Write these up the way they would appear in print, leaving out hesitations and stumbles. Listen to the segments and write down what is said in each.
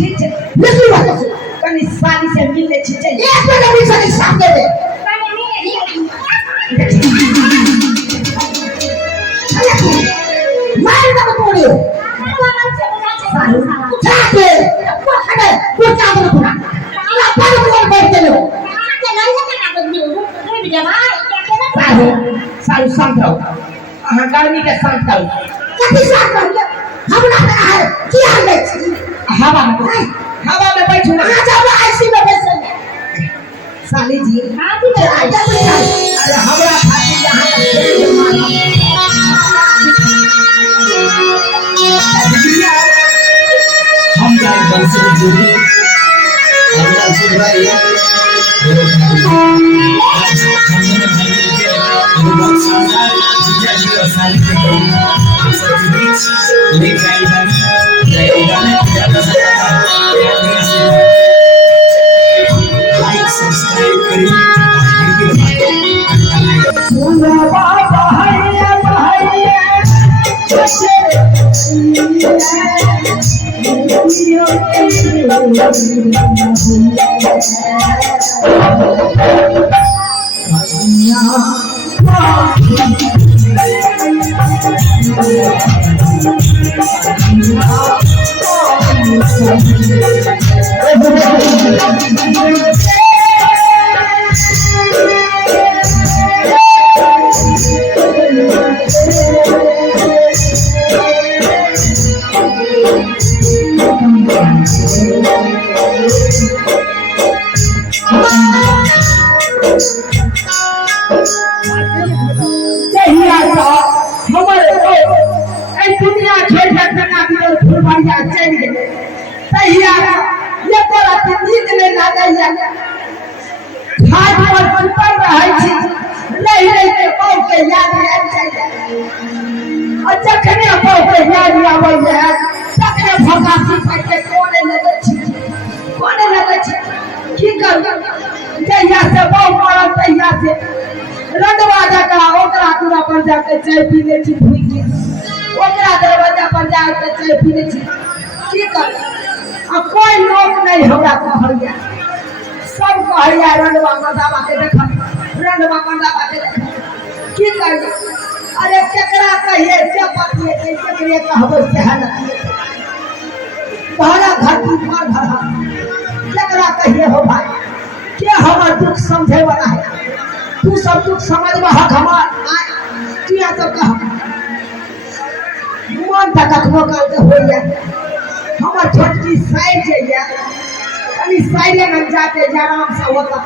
ठीक है निकली बात से कनी साली से मिलने चाहिए एक मिनट अभी साली साफ दे दे मार दे तोड़े उठा के को हटे को चादर उठा ना पर बोल बैठ ले साहू साहू शांत रहो गर्मी के शांत करो कथी साफ कर के हमरा है की हाल है हवा में बैठो ना आ जाओ आईसी में बैठो साली जी आगे बैठो अरे हमरा खातिर यहाँ तक हम जान बन से जुड़ी हमरा से भाई लाइक सब्सक्राइब करिए चाय पीने छी भूख के ओकरा दरवाजा पर जाके चाय पीने छी की कर अब कोई लोग नहीं हमरा कहैया सब कहैया रंडवा मदावा के देख रंडवा मदावा के देख की कर अरे केकरा कहिए से पतिए कैसे के कहबो से है तोहरा धरती पर धरा केकरा कहिए हो भाई के हमर दुख समझे वाला है तू सब दुख समझबा हक हमार किया तो कह मन तक मौका के हो जाए हमर छोटकी साइड जाइए अभी साइड में जाते आराम से होता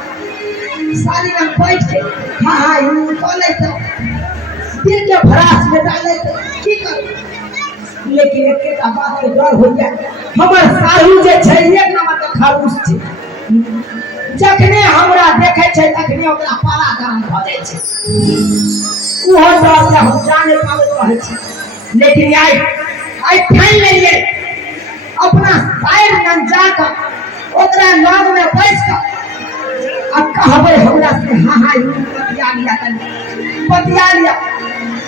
साली में बैठ के हां हां यूं बोले तो दिल के भरास में डाले तो की कर लेकिन एक का बात के डर हो जाए हमर साहू जे छै एक नंबर के खरूस छै जखने हमरा देखे छै तखने ओकरा पारा गरम भ जाय छै वो डर से हम जाने पावे रहे छी लेकिन आई ठान लेलिए अपना पैर में जाकर ओकरा नाम में बैठ कर अब कहबे हमरा से हां हां पतिया लिया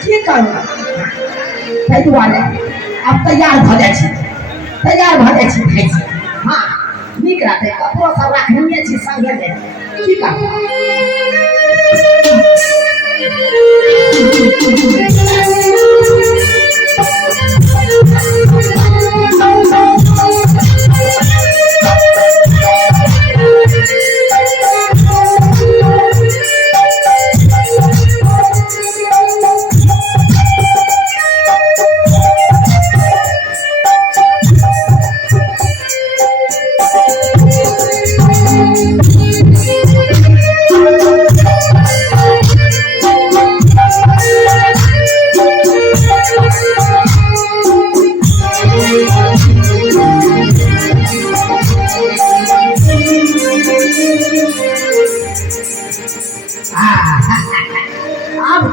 की करू तै दुआरे अब तैयार भ जाय छी भाई हां नीक रहते कपड़ो सब रखने छी संगे ले की करू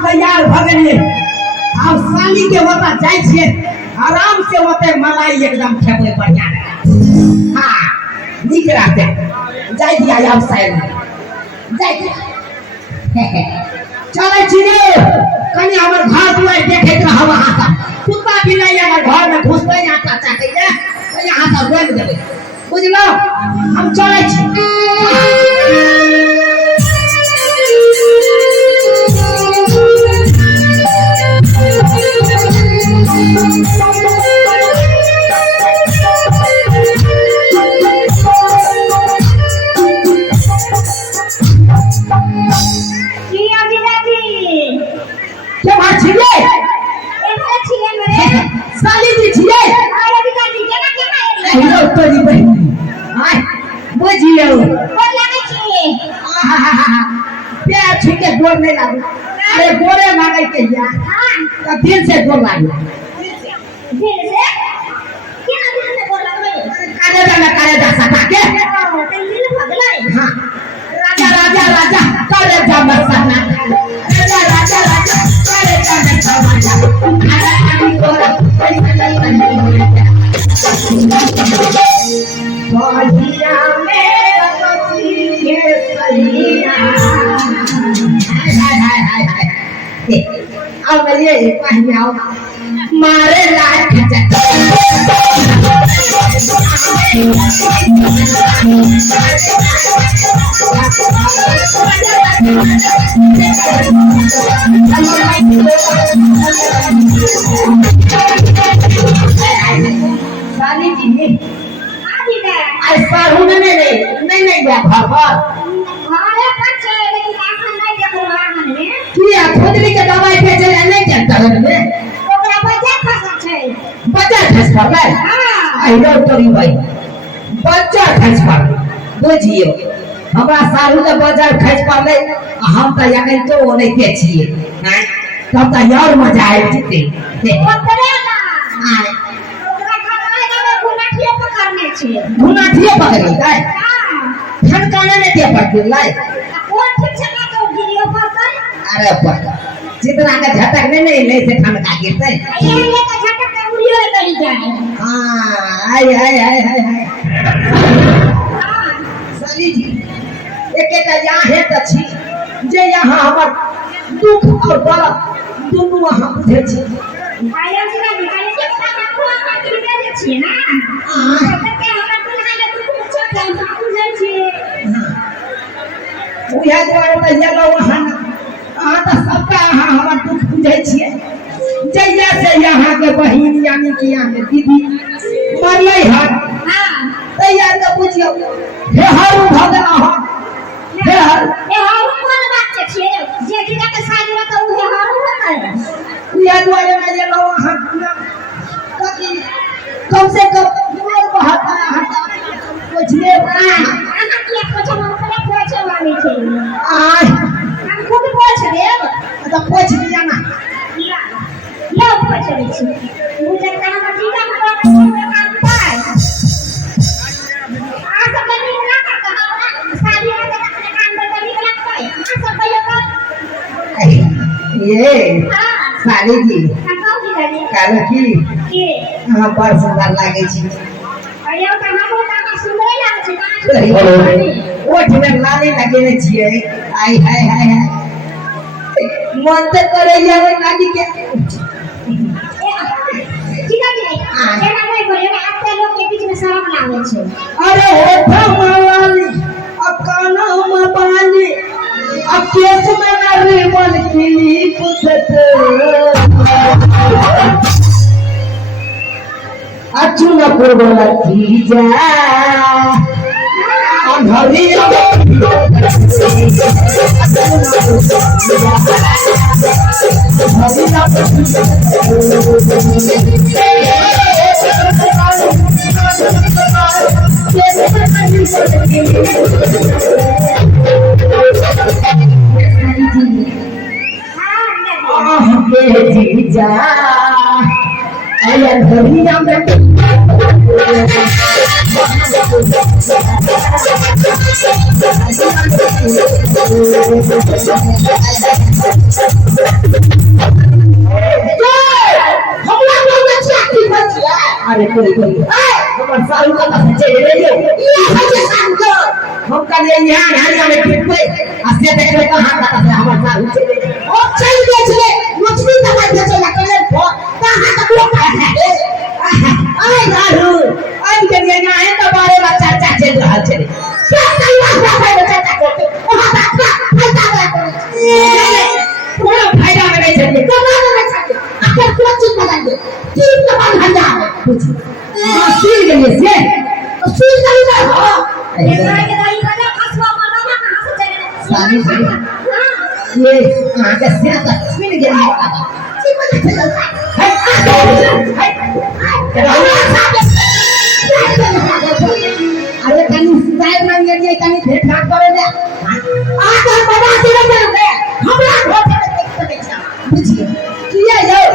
तैयार भ गेलिए अब साली के होता जाय छिए आराम से होते मलाई एकदम खेबे बढ़िया हां नीक रहते जाय दिया अब साइड जाय चले छी रे कनी हमर घर दुआर देखे के हम हां कुत्ता भी नहीं अगर घर में घुसते यहाँ चाचा के यहाँ सब रोक देबे बुझलो हम चलै छी क्या बात छिए साली जी छिए हेलो तोरी बहन आय बुझियो प्यार छिके गोर नहीं लागू अरे गोरे मांगे के या तो दिल से गोर लागू काले जा सका के हाँ राजा राजा राजा काले जा मसाना राजा राजा राजा काले जा मसाना अरे गोरा बहिया मेरा पति ये सैया हाय अब ये पहिया मारे लाख साली जी ऐसा होने नहीं गया घर पर किया खुदली के दवाई भेजे नहीं जानता है बच्चा खस पर आई रो तोरी भाई बच्चा खस पर बुझियो हमरा सारू के बच्चा खस पर ले हम त यानी तो नहीं के छिए हैं तब त यार मजा आए जीते घुनाठिए पकड़ी काय ठनकाने ने दिया पड़ लाई अरे पर जितना का झटक नहीं से ठनका गिरते हाँ आय साली जी एकेटा यहाँ है त छी जे यहाँ हमर दुख और दर्द दुनू वहाँ बुझे छी उहे द्वारे त येलो वहाँ अहाँ त सबका अहाँ हमर दुख बुझे छिए जैया से यहाँ के बहिन यानी कि यहाँ के दीदी मरले है तैया त बुझियो हे हर भगना हो हे हर कोन बात के छिए जे जिला के शादी में तो उहे हर होता उहे द्वारे में येलो वहाँ कभी कम से कम मोर बहता हटा बुझिए आना किया पूछो हम पूछे वाली थे आय हम खुद पूछ देब तो पूछ लिया ना लो पूछ ले छी मुझे काम जीता में काम पाए आ सब नहीं ना का शादी में तो अपने काम पर नहीं लगता है आ सब पहले ये साली जी काल की के हाँ बड़ सुंदर लागे छी अरे तो हम तो सुंदर लागे छी ओठ में लाली लगे ने छिए आई हाय मन तो करे जावे लागी के ठीक है एना नहीं बोले आपके लोग के बीच में शर्म लागे छे अरे होठा मावाली अब काना मावाली अब केस में ना रिबन की पुछत अचू न कोबला थी जा अंधरी जा अरे धरी जाम अरे कोई हमर सारू का चले ले हम का ले यहाँ हरिया में ठीक पे आसे देख ले कहां का हमर सारू चले ओ चल दे चले मछली दवाई दे चला करे कहां तक लोग है आई सारू आई के लिए ना है तो बारे बच्चा एकरा के दही बजा खसवा मरना कहां से चले साली भाई हां ये आगे से तक मिल गया वाला सिंपल से चलता है अरे कनी सितार मांग लिए कनी भेंट घाट करे दे आगे बड़ा दिल दे हमरा घर से देख बुझिए किया जाओ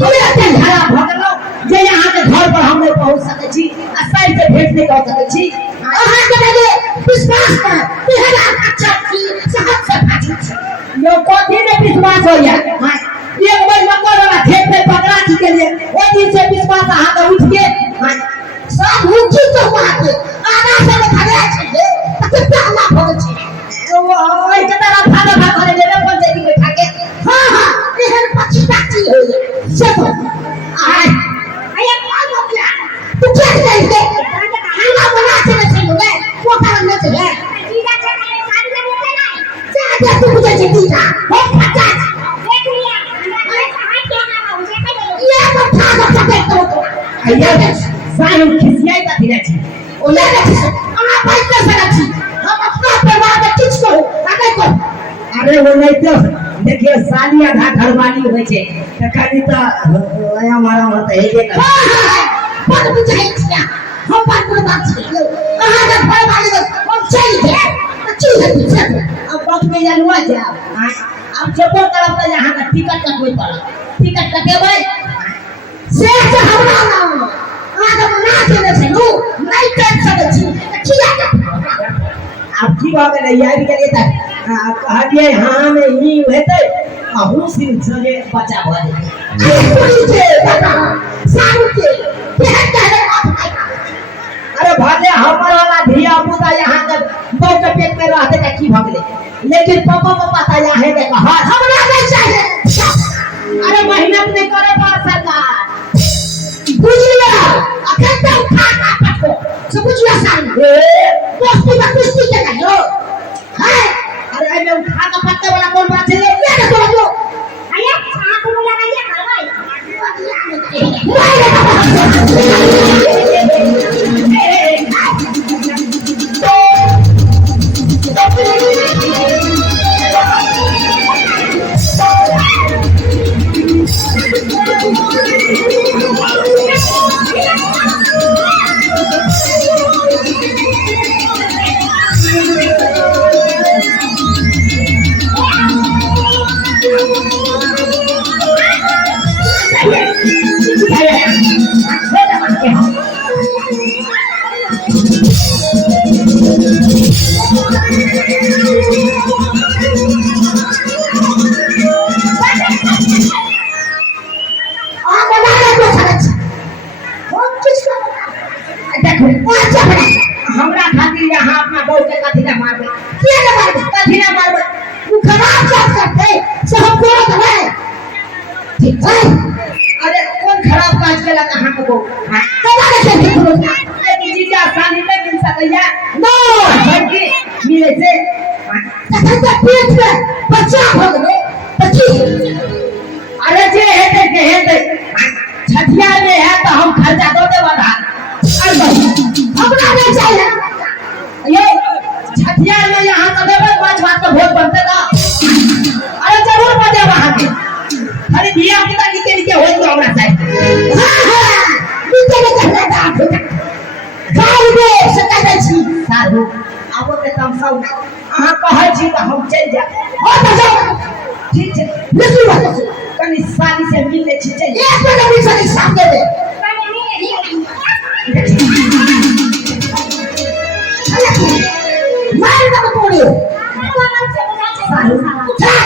किया के हरा भगलो जे यहां के घर पर हम नहीं पहुंच सके छी आ साइड से भेंट नहीं कर सके छी अहां के लगे विश्वास कर तेरा अच्छा की सहज से फाटी यो कथि ने विश्वास हो या एक बार मकर वाला खेत में पकड़ा थी के लिए वो दिन से विश्वास अहां का उठ के सब मुठी तो बात आना से खड़े छे तो पहला भग छे ओ के तरह भागा भाग करे ले कौन से की बैठा के हां हां एहन पछताची हो से तो आय आया कौन हो गया तू क्या नहीं दे खाना बना के रखे लोगे वो कारण में है जीजा चला सारी में होते नहीं जा तू मुझे जीती था हो फटा देख लिया हमरा हाथ क्या ना मुझे कह ये तो था सके तो आया साइन खिसियाई का दिना छी ओले रखी हमरा पैसा से रखी हम अपना परिवार में किछ करू आगे को अरे वो नहीं तो देखिए साली आधा घरवाली होय छे त खाली त हमारा मत है ये कर पर बुझाई छिया हम बात कर बात छी कहां का घरवाली हम चल गए अच्छी है पीछे अब वक्त में जानवा जा अब चुपो करब त यहां का टिकट का कोई पड़ा टिकट कटेबै से हमरा ना आगे बना के चलो नहीं कर सकते छी किया अब की बात है यार भी करिए त कह दिए हां में ही हेतै अहू सिर जरे बचा भ जाए पूरी के बाबा सारू के अरे भाले हमर वाला धिया पुता यहां के बौ के पेट में रहते त की भगले लेकिन पापा पापा त यहां है के हाथ हमरा नहीं चाहिए अरे मेहनत नहीं करे बा सरकार बुझलिया अखन तो उठा पटको सब बुझिया सारी दोस्ती का कुश्ती के कहो है अरे मैं उठा का पत्ते वाला कौन बात है ये ना तो आया आंख में लगाइए हमरा खातिर यहां अपना बहू के कथि ना मारबे के ना मारबे कथि ना मारबे तू खराब बात करते से हम को है ठीक है अरे कौन खराब काज केला कहां को बहू कदा से ठीक हो लेकिन जीजा सानी में मिल सकैया नो बल्कि मिले से तखन पेट में बच्चा हो गए बच्ची अरे जे हेते छठिया में है तो हम खर्चा दो दे वाला हमरा नहीं चाहिए ये छठिया में यहाँ तो देवे पांच बात तो भोज बनते ना अरे जरूर बजे वहां के अरे दिया कितना नीचे नीचे हो तो हमरा चाहिए नीचे नीचे रहता गाय दे सकते छी साधु आबो के तम सब अहां कहै छी त हम चल जा हो त जाओ ठीक है लेकिन बात कनी साली से मिल ले छी चल एक मिनट भी साली साथ दे मार का तोड़े उठा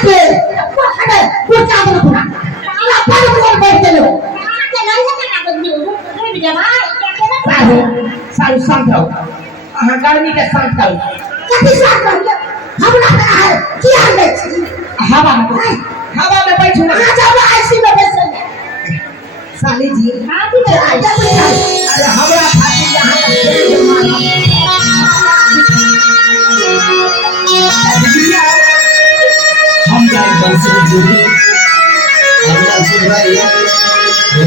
के हटे पूछा दो पूरा अल्लाह पर बोल बैठ लो के नहीं का बंदी हो रे बिया भाई क्या के सारू समझाओ अहां गर्मी के समझाओ कथि साथ रहिए हमरा है किया ले हवा में बैठो ना जाओ आईसी में बैठ साली जी हां जी आजा अरे हमरा खातिर यहां हम जान बन से जुड़ी अल्लाह से भाई हमने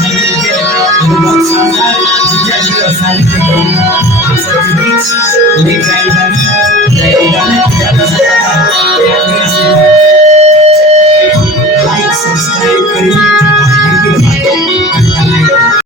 भाई के बहुत सारा जीजा जी और साली के वही टाइम पर